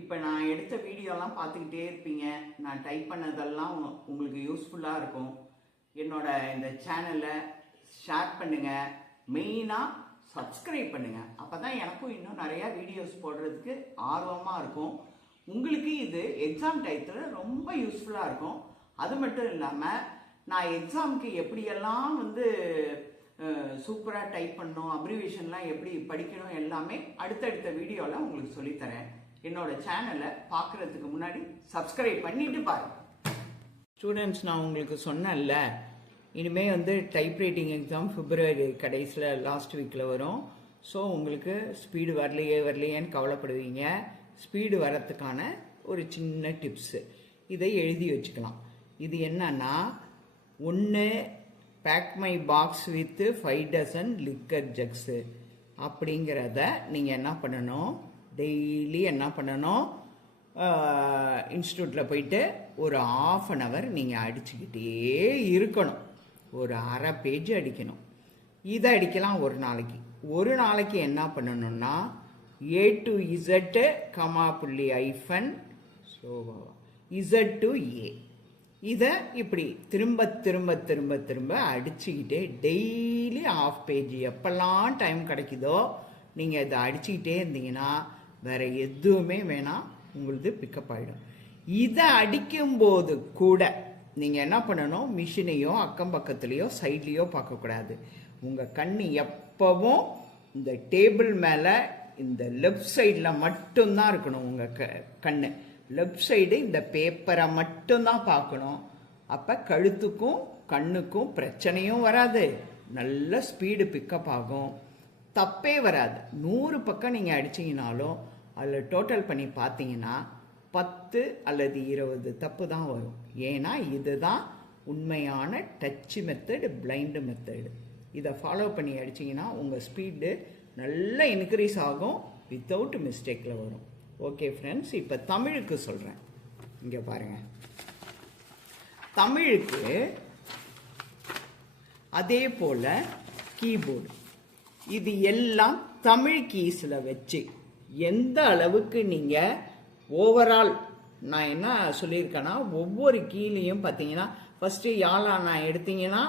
இப்போ நான் எடுத்த வீடியோலாம் பார்த்துக்கிட்டே இருப்பீங்க. நான் டைப் பண்ணதெல்லாம் உங்களுக்கு யூஸ்ஃபுல்லாக இருக்கும். என்னோட இந்த சேனலை ஷேர் பண்ணுங்கள், மெயினாக சப்ஸ்கிரைப் பண்ணுங்கள். அப்போ தான் எனக்கும் இன்னும் நிறையா வீடியோஸ் போடுறதுக்கு ஆர்வமாக இருக்கும். உங்களுக்கு இது எக்ஸாம் டைத்தில் ரொம்ப யூஸ்ஃபுல்லாக இருக்கும். அது மட்டும் இல்லாமல் நான் எக்ஸாமுக்கு எப்படியெல்லாம் சூப்பராக டைப் பண்ணணும், அப்ரிவேஷன்லாம் எப்படி படிக்கணும் எல்லாமே அடுத்தடுத்த வீடியோவில் உங்களுக்கு சொல்லித்தரேன். என்னோட சேனலை பார்க்குறதுக்கு முன்னாடி சப்ஸ்கிரைப் பண்ணிட்டு பாருங்கள். ஸ்டூடெண்ட்ஸ், நான் உங்களுக்கு சொன்னேன்ல, இனிமேல் டைப்ரைட்டிங் எக்ஸாம் பிப்ரவரி கடைசியில் லாஸ்ட் வீக்கில் வரும். ஸோ உங்களுக்கு ஸ்பீடு வரலையேன்னு கவலைப்படுவீங்க. ஸ்பீடு வரத்துக்கான ஒரு சின்ன டிப்ஸு இதை எழுதி வச்சுக்கலாம். இது என்னன்னா, 1 pack my box with 5 dozen liquor jugs அப்படிங்கிறத நீங்கள் என்ன பண்ணணும், டெய்லி என்ன பண்ணணும், இன்ஸ்டியூட்டில் போயிட்டு ஒரு 1/2 hour நீங்கள் அடிச்சுக்கிட்டே இருக்கணும். ஒரு அரை பேஜ் அடிக்கணும். இதை அடிக்கலாம் ஒரு நாளைக்கு என்ன பண்ணணும்னா, A to Z, புள்ளி ஐஃபன், ஸோ Z to A, இதை இப்படி திரும்ப திரும்ப திரும்ப திரும்ப அடிச்சுக்கிட்டே டெய்லி 1/2 பேஜ் எப்பெல்லாம் டைம் கிடைக்குதோ நீங்கள் இதை அடிச்சுக்கிட்டே இருந்தீங்கன்னா வேறு எதுவுமே வேணாம், உங்களுக்கு பிக்கப் ஆகிடும். இதை அடிக்கும்போது கூட நீங்கள் என்ன பண்ணணும், மிஷினையோ அக்கம் பக்கத்துலேயோ சைட்லேயோ பார்க்கக்கூடாது. உங்கள் கண் எப்பவும் இந்த டேபிள் மேலே இந்த லெஃப்ட் சைடில் மட்டும்தான் இருக்கணும். உங்கள் கண் லெஃப்ட் சைடு இந்த பேப்பரை மட்டும்தான் பார்க்கணும். அப்போ கழுத்துக்கும் கண்ணுக்கும் பிரச்சனையும் வராது, நல்ல ஸ்பீடு பிக்கப் ஆகும், தப்பே வராது. 100 பக்கம் நீங்கள் அடிச்சிங்கனாலும் அதில் டோட்டல் பண்ணி பார்த்தீங்கன்னா 10 அல்லது 20 தப்பு தான் வரும். ஏன்னா இதுதான் உண்மையான டச் மெத்தடு, பிளைண்டு மெத்தடு. இதை ஃபாலோ பண்ணி அடிச்சிங்கன்னா உங்கள் ஸ்பீடு நல்லா இன்க்ரீஸ் ஆகும், வித்தவுட் மிஸ்டேக்கில் வரும். ஓகே ஃப்ரெண்ட்ஸ், இப்போ தமிழுக்கு சொல்கிறேன். இங்கே பாருங்கள், தமிழுக்கு அதே போல் கீபோர்டு, இது எல்லாம் தமிழ் கீஸில் வச்சு எந்த அளவுக்கு நீங்கள் ஓவரால், நான் என்ன சொல்லியிருக்கேன்னா, ஒவ்வொரு கீலையும் பார்த்தீங்கன்னா ஃபஸ்ட்டு யாழா நான் எடுத்தீங்கன்னா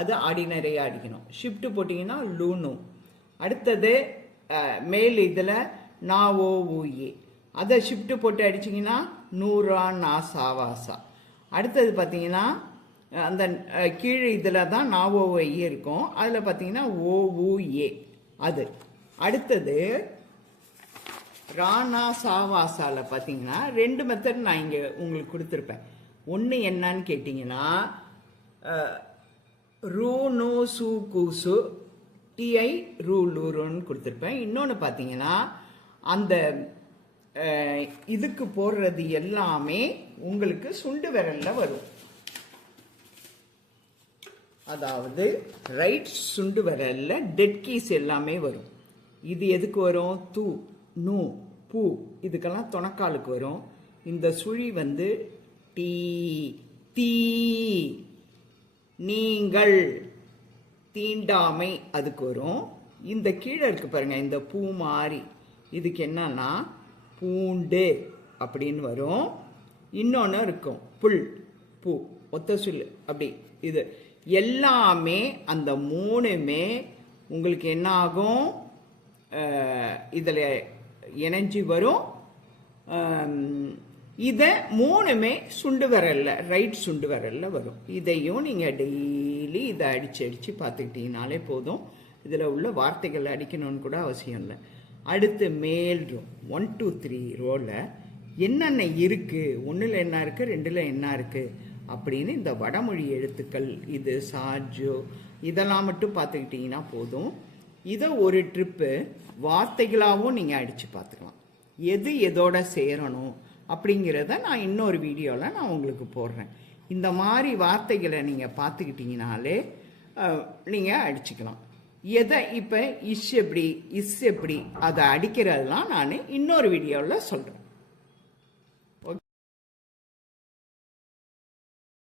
அது ஆர்டினரியாக அடிக்கணும், ஷிஃப்ட் போட்டிங்கன்னா லூனு, அடுத்தது மேல் இதில் நாவோ ஊயே, அதை ஷிஃப்ட் போட்டு அடிச்சிங்கன்னா நூறா நா சாவாசா. அடுத்தது பார்த்தீங்கன்னா அந்த கீழே இதில் தான் நாவோ ஐயே இருக்கும், அதில் பார்த்தீங்கன்னா ஓ ஊ ஏ அது. அடுத்தது ராணா சாவாசாவில் பார்த்தீங்கன்னா 2 மெத்தட் நான் இங்கே உங்களுக்கு கொடுத்துருப்பேன். ஒன்று என்னன்னு கேட்டிங்கன்னா, ரூ நூ சூ கூசு டிஐ ரூ லூருன்னு கொடுத்துருப்பேன். இன்னொன்று பார்த்தீங்கன்னா அந்த இதுக்கு போடுறது எல்லாமே உங்களுக்கு சுண்டு விரலில் வரும். அதாவது ரைட் சுண்டு விரலில் டெட் கீஸ் எல்லாமே வரும். இது எதுக்கு வரும், தூ நூ பூ இதுக்கெல்லாம் தொணக்காலுக்கு வரும். இந்த சுழி டீ தீ, நீங்கள் தீண்டாமை அதுக்கு வரும். இந்த கீழே இருக்கு பாருங்க, இந்த பூ மாதிரி, இதுக்கு என்னன்னா பூண்டு அப்படின்னு வரும். இன்னொன்று இருக்கும் புல் பூ ஒத்த சுல் அப்படி. இது எல்லாமே அந்த 3மே உங்களுக்கு என்ன ஆகும், இதில் இணைஞ்சி வரும். இதை 3மே சுண்டு விரல்ல, ரைட் சுண்டு விரல்ல வரும். இதையும் நீங்கள் டெய்லி இதை அடித்து பார்த்துக்கிட்டீங்கனாலே போதும். இதில் உள்ள வார்த்தைகள் அடிக்கணும்னு கூட அவசியம் இல்லை. அடுத்து மேல் ரோ 1 2 3 ரோவில் என்னென்ன இருக்குது, 1ல் என்ன இருக்குது, 2ல் என்ன இருக்குது அப்படின்னு இந்த வடமொழி எழுத்துக்கள், இது சாஜோ, இதெல்லாம் மட்டும் பார்த்துக்கிட்டிங்கன்னா போதும். இதை ஒரு ட்ரிப்பு வார்த்தைகளாகவும் நீங்கள் அடித்து பார்த்துக்கலாம். எது எதோட சேரணும் அப்படிங்கிறத நான் இன்னொரு வீடியோவில் நான் உங்களுக்கு போடுறேன். இந்த மாதிரி வார்த்தைகளை நீங்கள் பார்த்துக்கிட்டிங்கனாலே நீங்கள் அடிச்சுக்கலாம். எதை இப்போ இஸ் எப்படி அதை அடிக்கிறதெல்லாம் நான் இன்னொரு வீடியோவில் சொல்கிறேன்.